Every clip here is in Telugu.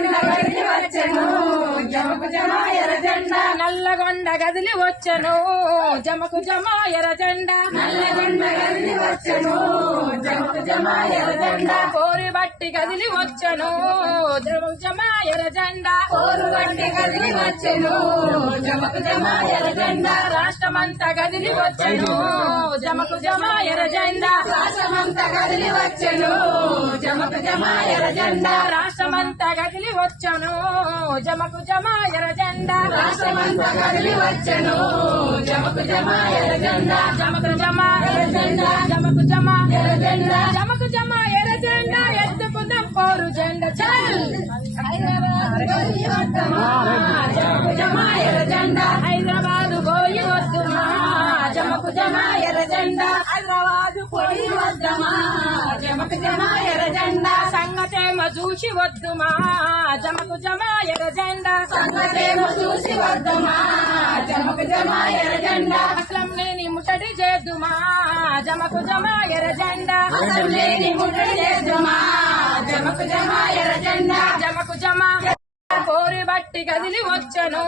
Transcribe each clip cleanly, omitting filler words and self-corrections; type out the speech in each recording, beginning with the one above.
నల్లగొండ కదిలి వచ్చెను జమకు జమ ఎర్ర జెండా నల్లగొండ కదిలి వచ్చెను జమకు జమ ఎర్ర జెండా నల్లగొండ కదిలి వచ్చెను జమకు జమ ఎర్ర జెండా కోరి బట్టి కదిలి వచ్చెను జమకు జమ ఎర్ర జెండా కోరు బట్టి కదిలి వచ్చెను జమకు జమ ఎర్ర జెండా రాష్ట్రమంతా కదిలి వచ్చెను జమకు జమ ఎర్ర జెండా రాష్ట్రమంతా కదిలి వచ్చెను జమకు జమ ఎర్ర జెండా రాష్ట్రమంతా కదిలి వచ్చెను జమకు జమ ఎర్ర జెండా రాష్ట్రమంతా కదిలి వచ్చెను జమకు జమ ఎర్ర జెండా జమకు జమ ఎర్ర జెండా జమకు జమ ఎర్ర జెండా జమకు జమ ఎర్ర జెండా ఎత్తుకుందాం కోరు జెండా చల్ హైదరాబాద్ పోయి వద్దామా జమకు జమ ఎర్ర జెండా హైదరాబాద్ పోయి వద్దామా జమకు జమ ఎర్ర జెండా హైదరాబాద్ పోయి వద్దామా జమకు జమ ఎర్ర జెండా సంగతేమో చూసి వద్దుమా జమకు జమ ఎర్ర జెండా సంగతేమో చూసి వద్దుమా జమకు జమ ఎర్ర జెండా అసలం లేని ముట్టడి చేద్దుమా జమకు జమ ఎర్ర జెండా అసలం లేని ముట్టడి చేద్దుమా జమకు జమ ఎర్ర జెండా జమకు జమ కోరి బట్టి కదిలి వచ్చెను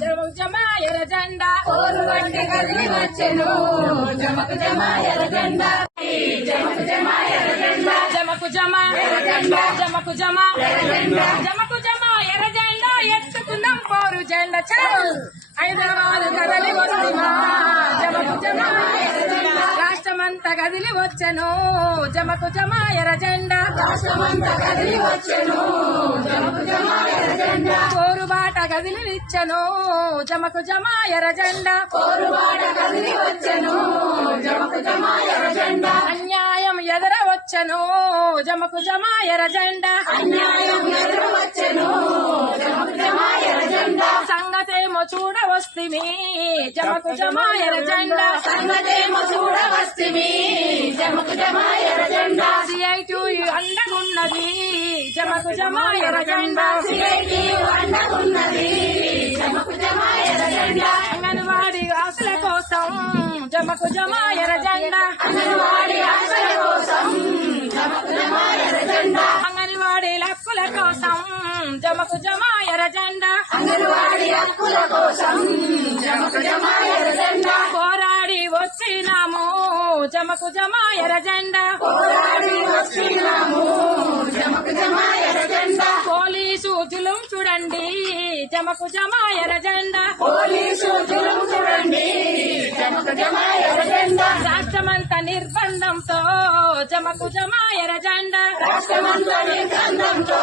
జమకు జమ ఎర్ర జెండా కోరు బట్టి కదిలి వచ్చెను జమకు జమ ఎర్ర జెండా జమకు జమ ఎర్ర జెండా జమకు జమ ఎర్ర జెండా జమకు జమ ఎర్ర జెండా జమకు జమ ఎర్ర జెండా ఎత్తుకుందాం కోరు జెండా చల్ హైదరాబాద్ కదిలి వస్తుమా జమకు జమ ఎర్ర జెండా రాష్ట్రమంతా కదిలి వచ్చెను జమకు జమ ఎర్ర జెండా రాష్ట్రమంతా కదిలి వచ్చెను జమకు జమ ఎర్ర జెండా కోరు బాట కదిలి ఇచ్చెను జమకు జమ ఎర్ర జెండా కోరు బాట కదిలి వచ్చెను జమకు జమ ఎర్ర జెండా అన్యాయం ఎదర వచ్చెను జమకు జమ ఎర్ర జెండా అన్యాయం ఎదర వచ్చెను జమకు జమ ఎర్ర జెండా సంగతేమో చూడవస్తిమి జమకు జమ ఎర్ర జెండా సంగతేమో చూడవస్తిమి జమకు జమ ఎర్ర జెండా సిఐటి అండగున్నది జమకు జమ ఎర్ర జెండా సిఐటి అండగున్నది జమకు జమ ఎర్ర జెండా అంగన్వాడీ ఆశల కోసం జమకు జమ ఎర్ర జెండా అంగన్వాడీ ఆశల కోసం జమకు జమ ఎర్ర జెండా అంగన్వాడీ హక్కుల కోసం జమకు జమ ఎర్ర జెండా అంగన్వాడీ హక్కుల కోసం జమకు జమ ఎర్ర జెండా పోరాడి వచ్చినాము జమకు జమ ఎర్ర జెండా పోరాడి వచ్చినాము జమకు జమ ఎర్ర జెండా పోలీసు జులుం చూడండి జమకు జమ ఎర్ర జెండా పోలీసు జులుం చూడండి జమకు జమ ఎర్ర జెండా రాష్ట్రమంతా నిర్బంధంతో జమకు జమ ఎర్ర జెండా రాష్ట్రమంతా నిర్బంధంతో